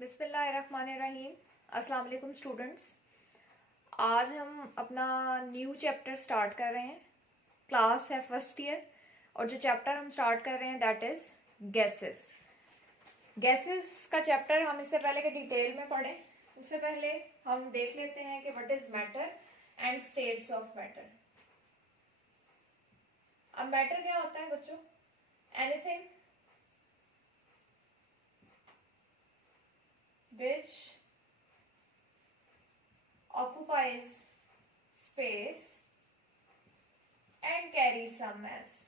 बिस्मिल्लाहिर्रहमानिर्रहीम। अस्सलाम वालेकुम स्टूडेंट्स। आज हम अपना न्यू चैप्टर स्टार्ट कर रहे हैं। क्लास है फर्स्ट ईयर और जो चैप्टर हम स्टार्ट कर रहे हैं दैट इज गैसेस। गैसेस का चैप्टर हम इससे पहले के डिटेल में पढ़ें उससे पहले हम देख लेते हैं कि what is matter and states of matter. अब मैटर क्या होता है बच्चों? Anything which occupies space and carries some mass।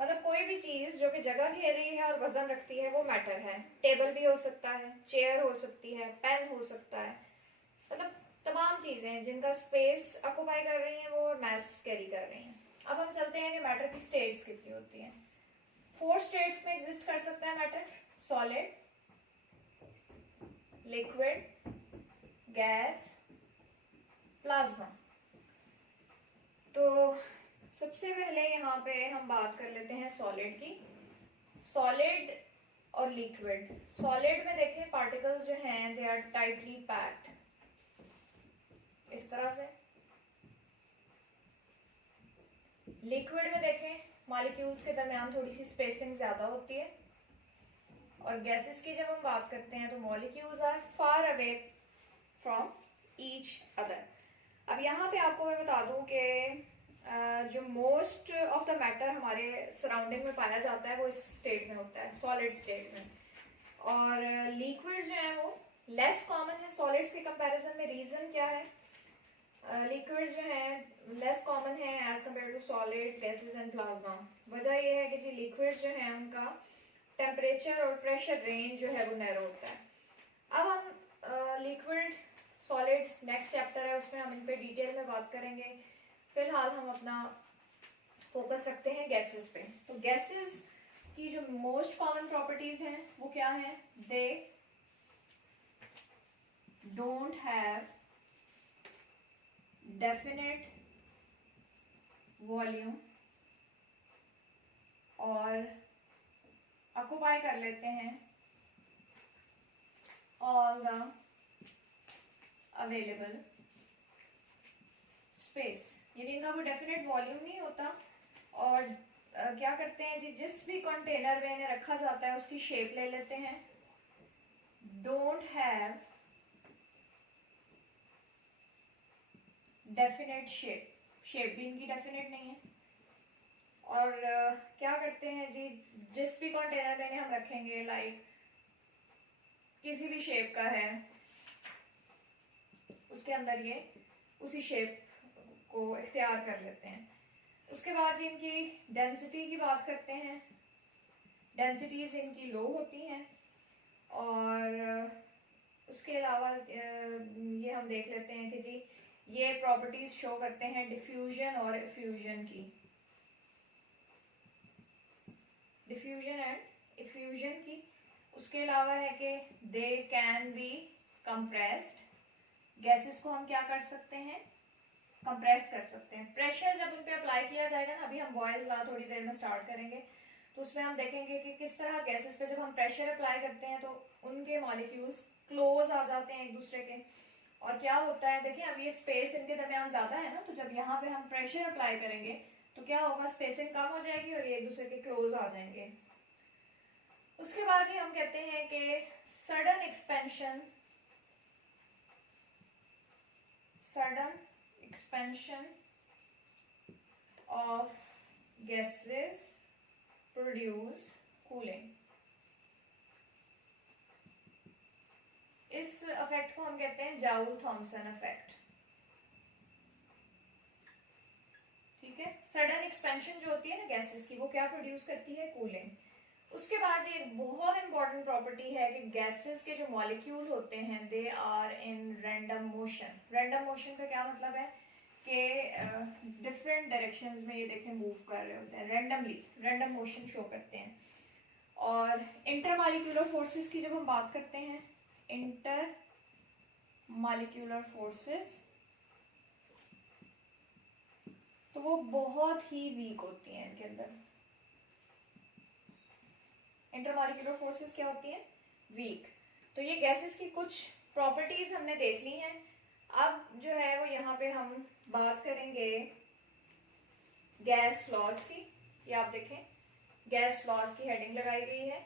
मतलब कोई भी चीज जो कि जगह घेर रही है और वजन रखती है वो मैटर है। टेबल भी हो सकता है, चेयर हो सकती है, पेन हो सकता है, मतलब तमाम चीजें जिनका स्पेस ऑक्युपाई कर रही हैं वो मैस कैरी कर रही हैं। अब हम चलते हैं कि मैटर की स्टेट्स कितनी होती हैं। 4 स्टेट्स में एग्जिस्ट कर सकता है matter: solid, liquid, gas, plasma. तो सबसे पहले यहाँ पे हम बात कर लेते हैं सॉलिड की। सॉलिड और लिक्विड। सॉलिड में देखें पार्टिकल्स जो हैं दे आर टाइटली पैक्ड इस तरह से। लिक्विड में देखें मॉलिक्यूल्स के दरमियान थोड़ी सी स्पेसिंग ज्यादा होती है। और गैसेस की जब हम बात करते हैं तो molecules are far away from each other. अब यहाँ पे आपको मैं बता दूं कि जो मोस्ट ऑफ द मैटर हमारे सराउंडिंग में पाया जाता है वो इस स्टेट में होता है, सॉलिड स्टेट में। और लिक्विड जो है वो लेस कॉमन है सॉलिड्स के कंपैरिजन में। रीजन क्या है? लिक्विड जो है लेस कॉमन है as compared to solids, gases and plasma. वजह यह है कि जी लिक्विड जो है उनका टेम्परेचर और प्रेशर रेंज जो है वो नैरो होता है। अब हम लिक्विड सॉलिड्स नेक्स्ट चैप्टर है उसमें हम इन पे डिटेल में बात करेंगे। फिलहाल हम अपना फोकस रखते हैं गैसेस पे। तो गैसेस की जो मोस्ट कॉमन प्रॉपर्टीज हैं वो क्या है? They don't have definite volume और ऑक्युपाई कर लेते हैं ऑल द अवेलेबल स्पेस। यानी इनका कोई डेफिनेट वॉल्यूम नहीं होता और क्या करते हैं जी, जिस भी कंटेनर में इन्हें रखा जाता है उसकी शेप ले लेते हैं। Don't have definite shape, shape भी इनकी डेफिनेट नहीं है। और क्या करते हैं जी, जिस भी कंटेनर में हम रखेंगे लाइक किसी भी शेप का है उसके अंदर ये उसी शेप को इख्तियार कर लेते हैं। उसके बाद जी इनकी डेंसिटी की बात करते हैं। डेंसिटीज इनकी लो होती हैं और उसके अलावा ये हम देख लेते हैं कि जी ये प्रॉपर्टीज शो करते हैं डिफ्यूजन और इफ्यूजन की। डिफ्यूजन एंड इफ्यूजन की। उसके अलावा है कि they can be compressed. Gases को हम क्या कर सकते हैं? कंप्रेस कर सकते हैं। प्रेशर जब उन पे अप्लाई किया जाएगा ना, अभी हम बॉयल्स लॉ थोड़ी देर में स्टार्ट करेंगे तो उसमें हम देखेंगे कि किस तरह गैसेस पे जब हम प्रेशर अप्लाई करते हैं तो उनके मॉलिक्यूल्स क्लोज आ जाते हैं एक दूसरे के। और क्या होता है देखिए, अब ये स्पेस इनके दरमियान ज्यादा है ना, तो जब यहाँ पे हम प्रेशर अप्लाई करेंगे तो क्या होगा, स्पेसिंग कम हो जाएगी और ये एक दूसरे के क्लोज आ जाएंगे। उसके बाद ही हम कहते हैं कि sudden expansion of gases produce cooling। इस इफेक्ट को हम कहते हैं जाउल थॉमसन इफेक्ट। ठीक है, सडन एक्सपेंशन जो होती है ना गैसेस की वो क्या प्रोड्यूस करती है? कूलिंग। उसके बाद ये एक बहुत इंपॉर्टेंट प्रॉपर्टी है कि गैसेस के जो मॉलिक्यूल होते हैं they are in random motion. Random motion का क्या मतलब है कि डिफरेंट डायरेक्शंस में ये देखें मूव कर रहे होते हैं रैंडमली, रैंडम मोशन शो करते हैं। और इंटरमॉलिक्यूलर फोर्सेस की जब हम बात करते हैं, इंटर मॉलिक्यूलर फोर्सेस, तो वो बहुत ही वीक होती हैं इनके अंदर। इंटरमॉलिक्यूलर फोर्सेस क्या होती हैं, वीक। तो ये गैसेस की कुछ प्रॉपर्टीज हमने देख ली हैं। अब जो है वो यहाँ पे हम बात करेंगे गैस लॉज की। ये आप देखें गैस लॉज की हेडिंग लगाई गई है।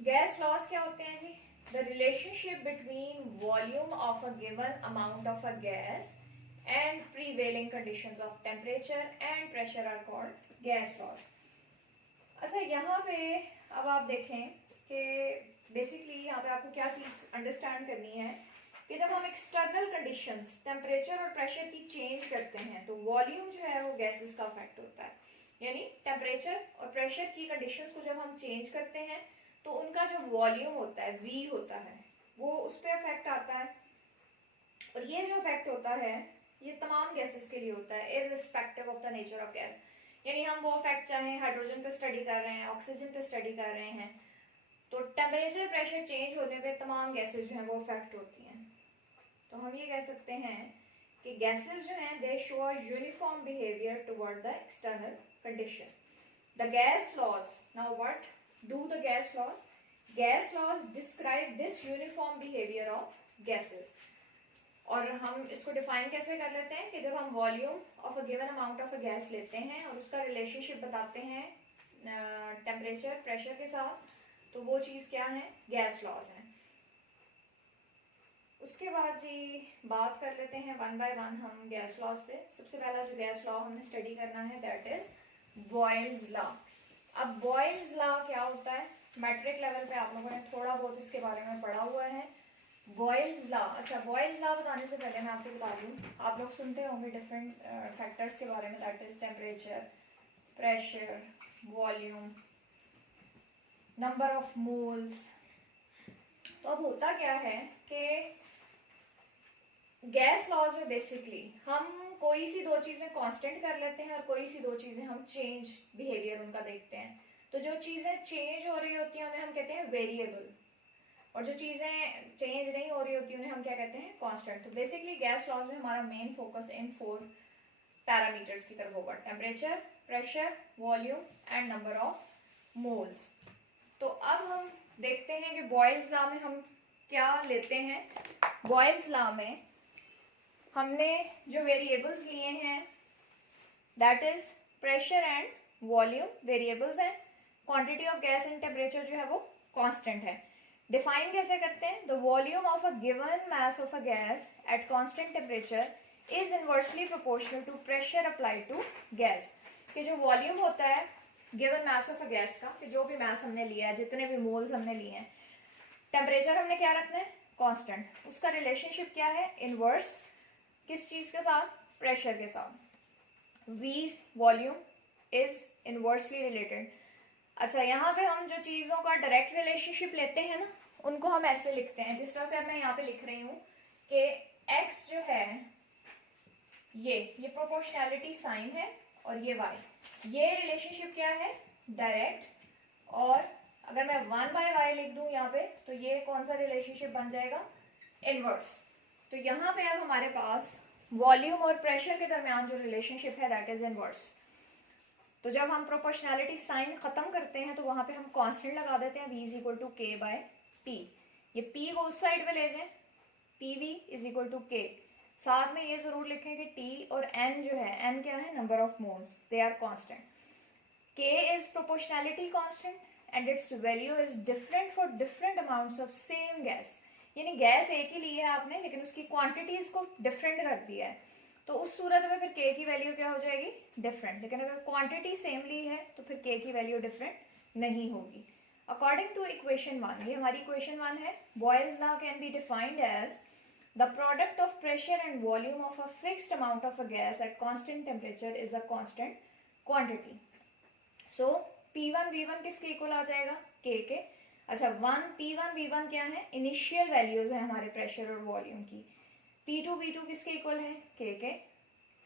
गैस लॉज क्या होते हैं जी, the relationship between volume of a given amount of a gas and prevailing conditions of temperature and pressure are called gas laws. अच्छा यहाँ पे अब आप देखें कि बेसिकली यहाँ पे आपको क्या चीज अंडरस्टैंड करनी है कि जब हम एक्सटर्नल कंडीशंस टेम्परेचर और प्रेशर की चेंज करते हैं तो वॉल्यूम जो है वो गैसेस का अफेक्ट होता है। यानी टेम्परेचर और प्रेशर की कंडीशंस को जब हम चेंज करते हैं तो उनका जो वॉल्यूम होता है, वी होता है, वो उस पर अफेक्ट आता है। और ये जो अफेक्ट होता है ये तमाम गैसेस के लिए होता है, irrespective of the nature of gas. यानी हम वो अफेक्ट चाहे हाइड्रोजन पे स्टडी कर रहे हैं, ऑक्सीजन पे स्टडी कर रहे हैं, तो टेम्परेचर प्रेशर चेंज होने पे तमाम गैसेस जो हैं वो अफेक्ट होती हैं। तो हम ये कह सकते हैं कि गैसेस जो हैं they show a uniform behaviour toward the external condition. The gas laws, now what do the gas laws? Gas laws describe this uniform behaviour of gases. और हम इसको डिफाइन कैसे कर लेते हैं कि जब हम volume of a given amount of a gas लेते हैं और उसका रिलेशनशिप बताते हैं टेम्परेचर प्रेशर के साथ, तो वो चीज़ क्या है, गैस लॉज है। उसके बाद जी बात कर लेते हैं वन बाय वन हम गैस लॉज पे। सबसे पहला जो गैस लॉ हमें स्टडी करना है दैट इज बॉयल्स लॉ। अब बॉयल्स लॉ क्या होता है, मैट्रिक लेवल पे आप लोगों ने थोड़ा बहुत इसके बारे में पढ़ा हुआ है। बॉयल्स लॉ, अच्छा बॉयल्स लॉ बताने से पहले मैं आपको बता दूं, आप लोग सुनते होंगे डिफरेंट फैक्टर्स के बारे में, that is temperature, pressure, volume, number of moles. तो अब होता क्या है कि गैस लॉज में बेसिकली हम कोई सी दो चीजें कांस्टेंट कर लेते हैं और कोई सी दो चीजें हम चेंज बिहेवियर उनका देखते हैं। तो जो चीजें चेंज हो रही होती हैं उन्हें हम कहते हैं वेरिएबल, और जो चीजें चेंज नहीं हो रही होती उन्हें हम क्या कहते हैं, कांस्टेंट। तो बेसिकली गैस लॉज में हमारा मेन फोकस इन 4 पैरामीटर्स की तरफ होगा, temperature, pressure, volume and number of moles. तो अब हम देखते हैं कि बॉयल्स लॉ में हम क्या लेते हैं। बॉयल्स लॉ में हमने जो वेरिएबल्स लिए हैं that is pressure and volume variables हैं, quantity of gas and temperature जो है वो कांस्टेंट है। डिफाइन कैसे करते हैं, the volume of a given mass of a gas at constant temperature is inversely proportional to pressure applied to gas. कि जो वॉल्यूम होता है given mass of a gas का, कि जो भी मास हमने लिया है, जितने भी मोल्स हमने लिए हैं, टेम्परेचर हमने क्या रखना है, कांस्टेंट, उसका रिलेशनशिप क्या है, इनवर्स, किस चीज के साथ, प्रेशर के साथ। V volume is inversely related. अच्छा यहाँ पे हम जो चीजों का डायरेक्ट रिलेशनशिप लेते हैं ना, उनको हम ऐसे लिखते हैं, जिस तरह से मैं यहाँ पे लिख रही हूँ कि x जो है ये प्रोपोर्शनैलिटी साइन है और ये y, ये रिलेशनशिप क्या है, डायरेक्ट। और अगर मैं 1/y लिख दूं यहाँ पे तो ये कौन सा रिलेशनशिप बन जाएगा, इनवर्स। तो यहाँ पे अब हमारे पास वॉल्यूम और प्रेशर के दरमियान जो रिलेशनशिप है दैट इज इनवर्स। तो जब हम प्रोपोर्शनैलिटी साइन खत्म करते हैं तो वहां पे हम कांस्टेंट लगा देते हैं, v इज इक्वल टू के बाय पी। ये p को उस साइड पे ले जाएं, pv इज इक्वल टू के। साथ में ये जरूर लिखें कि t और n जो है, n क्या है, number of moles, they are constant. k is proportionality constant and its value is different for different amounts of same gas. यानी गैस एक ही ली है आपने लेकिन उसकी क्वांटिटीज को डिफरेंट कर दिया है, तो उस सूरत में फिर k की वैल्यू क्या हो जाएगी, डिफरेंट। लेकिन अगर क्वांटिटी सेम ली है तो फिर k की वैल्यू डिफरेंट नहीं होगी। अकॉर्डिंग टू इक्वेशन 1, ये हमारी इक्वेशन 1 है, Boyle's law can be defined as the product of pressure and volume of a fixed amount of a gas at constant temperature is a constant quantity. So P1 V1 किसके equal आ जाएगा, k के। अच्छा P1 V1 क्या है, initial values है हमारे pressure और volume की। P2 V2 किसके इक्वल है, k के।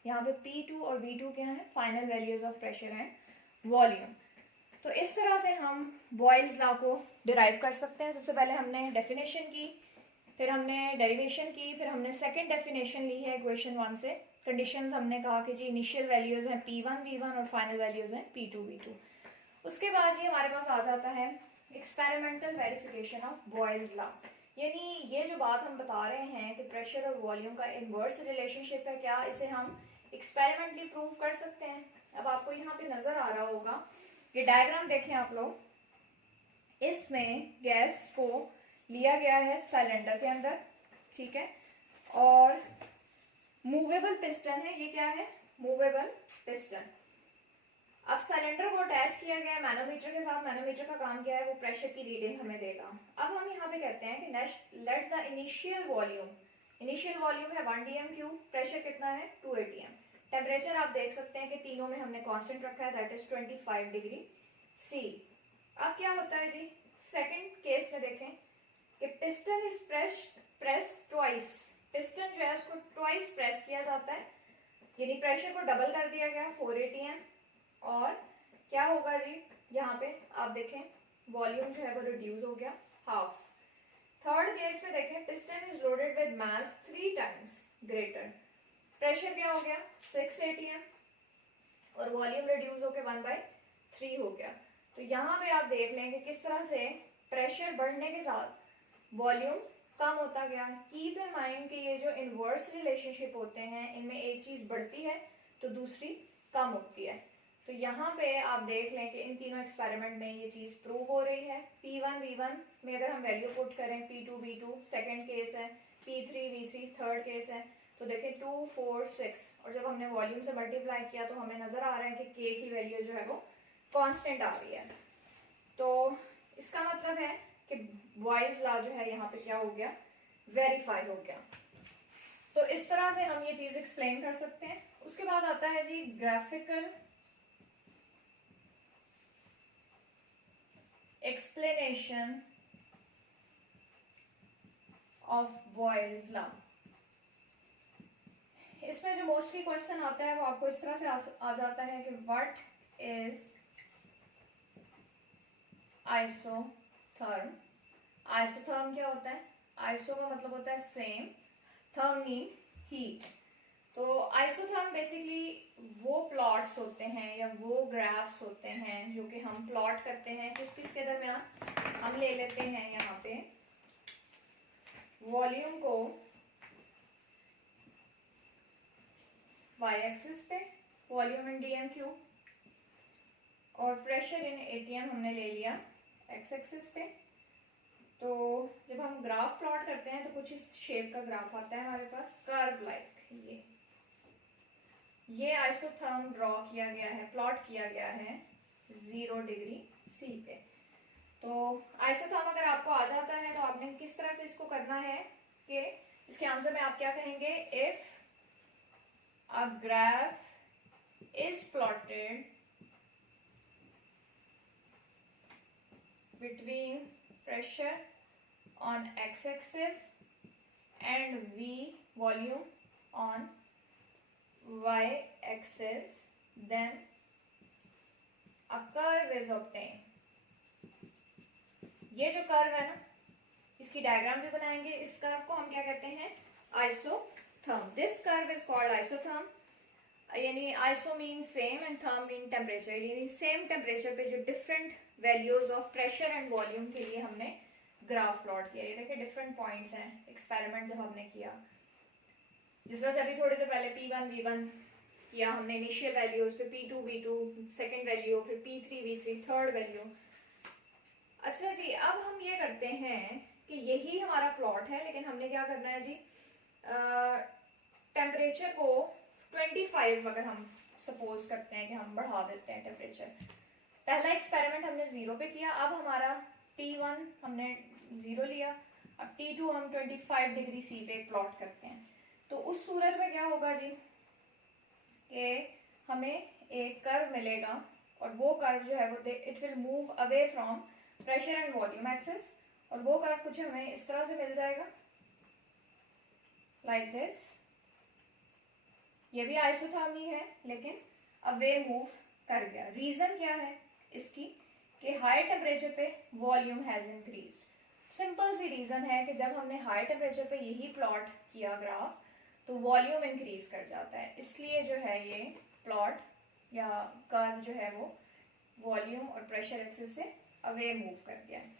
यहाँ पे P2 और V2 क्या है, final values of pressure and volume. तो इस तरह से हम बॉयल्स लॉ को डिराइव कर सकते हैं। सबसे पहले हमने डेफिनेशन की, फिर हमने डेरिवेशन की, फिर हमने सेकंड डेफिनेशन ली है इक्वेशन 1 से। कंडीशंस हमने कहा कि जी इनिशियल वैल्यूज हैं P1 V1 और फाइनल वैल्यूज हैं P2 V2। उसके बाद ये हमारे पास आ जाता है experimental verification of Boyle's law, यानी ये जो बात हम बता रहे हैं कि प्रेशर और वॉल्यूम का इनवर्स रिलेशनशिप है, क्या इसे हम एक्सपेरिमेंटली प्रूव कर सकते हैं? अब आपको यहाँ पे नजर आ रहा होगा, ये डायग्राम देखें आप लोग, इसमें गैस को लिया गया है सिलेंडर के अंदर, ठीक है, और मूवेबल पिस्टन है, ये क्या है? Movable piston. अब सिलेंडर को अटैच किया गया है मैनोमीटर के साथ। मैनोमीटर का काम क्या है? वो प्रेशर की रीडिंग हमें देगा। अब हम यहाँ पे कहते हैं कि लेट द इनिशियल वॉल्यूम है 1 dm³, प्रेशर कितना है? 2 atm। टेम्परेचर आप देख सकते हैं कि तीनों में हमने कांस्टेंट रखा है, दैट इज 25 डिग्री C। अब क्या होता है जी, सेकंड केस में देखें कि piston is pressed twice, piston जो है उसको ट्वाइस प्रेस किया जाता है, यानी प्रेशर को डबल कर दिया गया 4 atm। और क्या होगा जी, यहाँ पे आप देखें वॉल्यूम जो है वो रिड्यूस हो गया हाफ। थर्ड केस में देखें, piston is loaded with mass 3 times greater, pressure क्या हो गया? 6 atm और वॉल्यूम रिड्यूस होकर 1/3 हो गया। तो यहाँ पे आप देख लें कि किस तरह से प्रेशर बढ़ने के साथ वॉल्यूम कम होता गया। कीप इन माइंड कि ये जो इनवर्स रिलेशनशिप होते हैं इनमें एक चीज बढ़ती है तो दूसरी कम होती है। तो यहाँ पे आप देख लें कि इन तीनों एक्सपेरिमेंट में ये चीज प्रूव हो रही है। P1 V1 में अगर हम वैल्यू पुट करें, P2 V2 सेकंड केस है, P3 V3 थर्ड केस है, तो देखें 2 4 6, और जब हमने वॉल्यूम से मल्टीप्लाई किया तो हमें नजर आ रहा है कि K की वैल्यू जो है वो कांस्टेंट आ रही है। तो इसका मतलब है कि बॉयल्स लॉ जो है यहाँ पे क्या हो गया? वेरीफाई हो गया। तो इस तरह से हम ये चीज एक्सप्लेन कर सकते हैं। उसके बाद आता है जी graphical explanation of Boyle's law. इसमें जो मोस्टली क्वेश्चन आता है वो आपको इस तरह से आ जाता है कि व्हाट इज आइसोथर्म। आइसोथर्म क्या होता है? आइसो का मतलब होता है सेम, थर्म मीन हीट। तो आइसोथर्म बेसिकली वो प्लॉट्स होते हैं या वो ग्राफ्स होते हैं जो कि हम प्लॉट करते हैं किस किस के दरमियान। हम ले लेते हैं यहाँ पे वॉल्यूम को y एक्सिस पे, वॉल्यूम इन dm³ और प्रेशर इन atm हमने ले लिया x एक्सिस पे। तो जब हम ग्राफ प्लॉट करते हैं तो कुछ इस शेप का ग्राफ आता है हमारे पास, कर्व लाइक। ये आइसोथर्म ड्रॉ किया गया है, प्लॉट किया गया है 0 डिग्री C पे। तो आइसोथर्म अगर आपको आ जाता है तो आपने किस तरह से इसको करना है कि इसके आंसर में आप क्या कहेंगे? If a graph is plotted between pressure on x-axis and V volume on y-axis, then a curve is obtained। ये जो कर्व है ना, इसकी डायग्राम भी बनाएंगे। इस कर्व को हम क्या कहते हैं? Isotherm. This curve is called isotherm, यानी iso mean same and therm mean temperature, यानी सेम टेम्परेचर पे जो different values of pressure and volume के लिए हमने ग्राफ प्लॉट किया। ये देखिए डिफरेंट पॉइंट्स हैं एक्सपेरिमेंट जब हमने किया। जिस तरह से अभी थोड़ी देर पहले P1 V1 किया हमने इनिशियल वैल्यूज पे, P2 V2 सेकेंड वैल्यू, फिर P3 V3 थर्ड वैल्यू। अच्छा जी, अब हम ये करते हैं कि यही हमारा प्लॉट है, लेकिन हमने क्या करना है जी, टेम्परेचर को 25 अगर हम सपोज करते हैं कि हम बढ़ा देते हैं टेम्परेचर। पहला एक्सपेरिमेंट हमने 0 पे किया, अब हमारा T1 हमने 0 लिया, अब T2 हम 25 डिग्री C पे प्लॉट करते हैं। तो उस सूरत में क्या होगा जी कि हमें एक कर्व मिलेगा और वो कर्व जो है वो it will move away from pressure and volume axis, और वो कर्व कुछ हमें इस तरह से मिल जाएगा लाइक दिस। ये भी आइसोथर्म ही है लेकिन अब वे मूव कर गया। रीजन क्या है इसकी कि हाई टेम्परेचर पे वॉल्यूम हैज इंक्रीज्ड। सिंपल सी रीजन है कि जब हमने हाई टेम्परेचर पे यही प्लॉट किया ग्राफ तो वॉल्यूम इंक्रीज कर जाता है, इसलिए जो है ये प्लॉट या कर्व जो है वो वॉल्यूम और प्रेशर एक्सिस से अवे मूव कर गया है।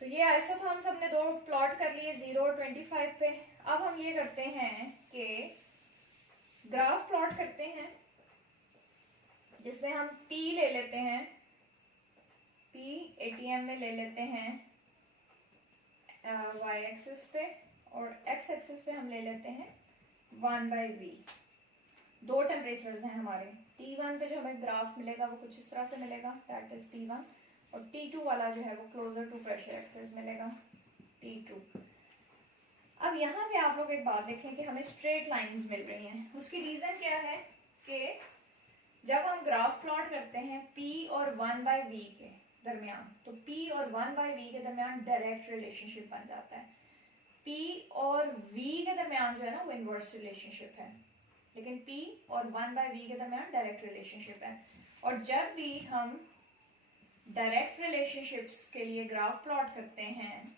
तो ये आइसोथर्म्स हमने दो प्लॉट कर लिए 0 और 25 पे। अब हम ये करते हैं कि ग्राफ प्लॉट करते हैं जिसमें हम P ले लेते हैं, P ATM में ले लेते हैं y एक्सिस पे, और x एक्सिस पे हम ले लेते हैं 1/v। दो टेम्परेचर्स हैं हमारे। T1 पे जो हमें ग्राफ मिलेगा वो कुछ इस तरह से मिलेगा, दैट इज T1, और T2 वाला जो है वो क्लोजर टू प्रेशर एक्सिस मिलेगा, T2। अब यहाँ पे आप लोग एक बात देखें कि हमें स्ट्रेट लाइंस मिल रही हैं। उसकी रीजन क्या है कि जब हम ग्राफ प्लॉट करते हैं P और 1/v के दरमियान, तो P और 1/v के दरमियान डायरेक्ट रिलेशनशिप बन जाता है। P और v के दरमियान जो है ना वो इनवर्स रिलेशनशिप है, लेकिन P और 1/v के दरमियान डायरेक्ट रिलेशनशिप है। और जब भी हम डायरेक्ट रिलेशनशिप्स के लिए ग्राफ प्लॉट करते हैं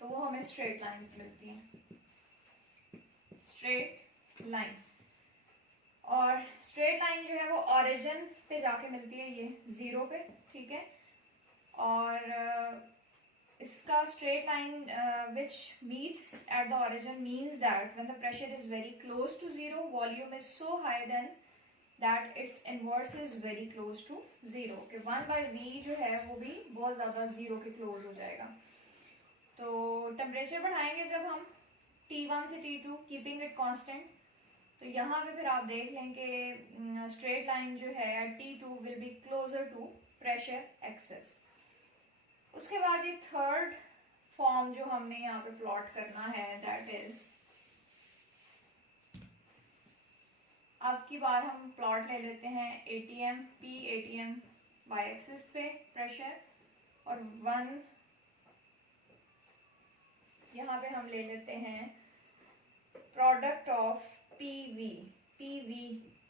तो वो हमें स्ट्रेट लाइंस मिलती हैं, स्ट्रेट लाइन। और स्ट्रेट लाइन जो है वो ओरिजिन पे जाके मिलती है, ये 0 पे, ठीक है। और इसका straight line which meets at the origin means that when the pressure is very close to 0, volume is so high then that its inverse is very close to 0, कि 1/v जो है वो भी बहुत ज़्यादा 0 के क्लोज हो जाएगा। तो टेम्परेचर बढ़ाएंगे जब हम T1 से T2 कीपिंग इट कांस्टेंट, तो यहाँ पे फिर आप देख लें कि स्ट्रेट लाइन जो है T2 will be closer to pressure axis. उसके बाद ये थर्ड फॉर्म जो हमने यहाँ पे प्लॉट करना है, दैट इज अब की बार हम प्लॉट ले लेते हैं ATM, P ATM y axis पे प्रेशर, और 1 यहाँ पे हम ले लेते हैं प्रोडक्ट ऑफ PV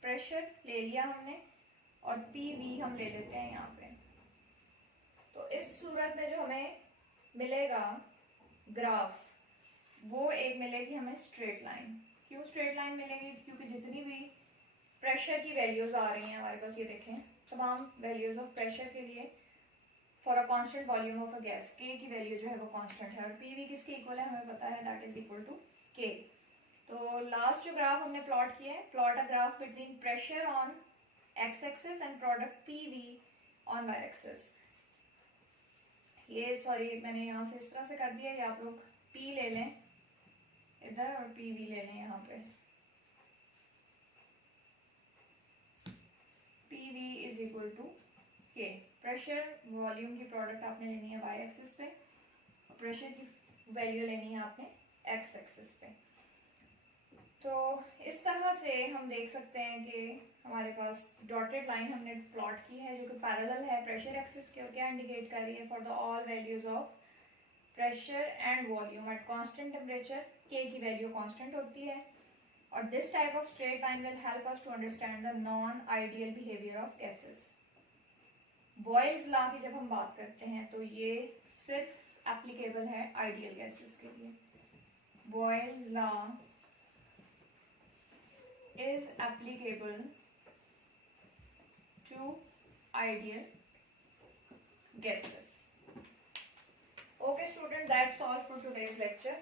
प्रेशर ले लिया हमने, और PV हम ले लेते हैं यहाँ पे। तो इस सूरत में जो हमें मिलेगा ग्राफ, वो एक मिलेगी हमें स्ट्रेट लाइन। क्यों स्ट्रेट लाइन मिलेगी? क्योंकि जितनी भी प्रेशर की वैल्यूज आ रही हैं हमारे पास, ये देखें तमाम वैल्यूज ऑफ प्रेशर के लिए for a constant volume of a gas, K की वैल्यू जो है वो कांस्टेंट है, और PV किसके इक्वल है हमें पता है, that is equal to K। तो लास्ट जो ग्राफ हमने प्लॉट किया है, plot a graph between pressure on x axis and product PV on y axis. ये सॉरी मैंने यहाँ से इस तरह से कर दिया, ये आप लोग P ले लें इधर और PV ले लें यहाँ पे। PV is equal to K। Pressure volume की प्रोडक्ट आपने लेनी है y एक्सिस पे, और प्रेशर की वैल्यू लेनी है आपने x एक्सिस पे। तो इस तरह से हम देख सकते हैं कि हमारे पास डॉटेड लाइन हमने प्लॉट की है जो कि पैरेलल है प्रेशर एक्सिस के, और क्या इंडिकेट कर रही है, for the all values of pressure and volume at constant temperature K की वैल्यू कांस्टेंट होती है। और this type of straight line will help us to understand the non ideal behaviour of gases. Boyle's law की जब हम बात करते हैं तो ये सिर्फ एप्लीकेबल है आइडियल गैसेस के लिए। Boyle's law is applicable to ideal gases. Okay student, that's all for today's lecture.